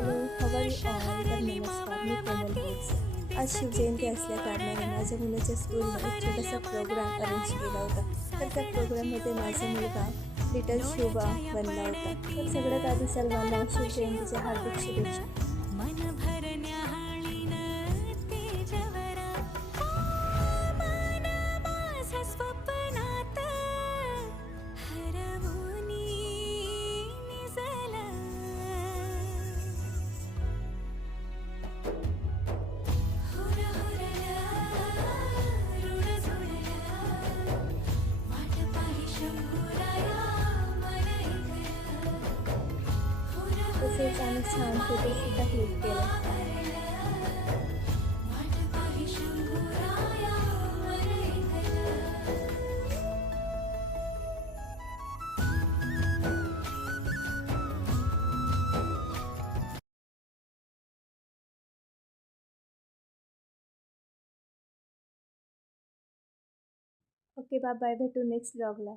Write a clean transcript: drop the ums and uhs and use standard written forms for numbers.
Hello, how are you all? तर नमस्कार, मी कोमल बोरसे. आज शिवजयंती असल्या कारणाने माझ्या मुलाच्या स्कूलने एक छोटासा प्रोग्राम अरेंज केला होता. तर त्या प्रोग्राममध्ये माझा मुलगा लिटल शिवबा बनला होता. तर सगळ्यात आधी सर्वांना शिवजयंतीच्या हार्दिक शुभेच्छा. मन भरण्याहाळीन तेजवरा मन माझं स्वप्नात हरवूनी निजला हुर हुरल्या ऋण जुळल्या वाट पाही शंभुराया मन ऐकलं हुर तसेच आम्ही छान फोटोसुद्धा क्लिक केला. वाट पाही शंभुराया मन ऐकलं ओके, बाय बाय. भेटू नेक्स्ट व्लॉगला.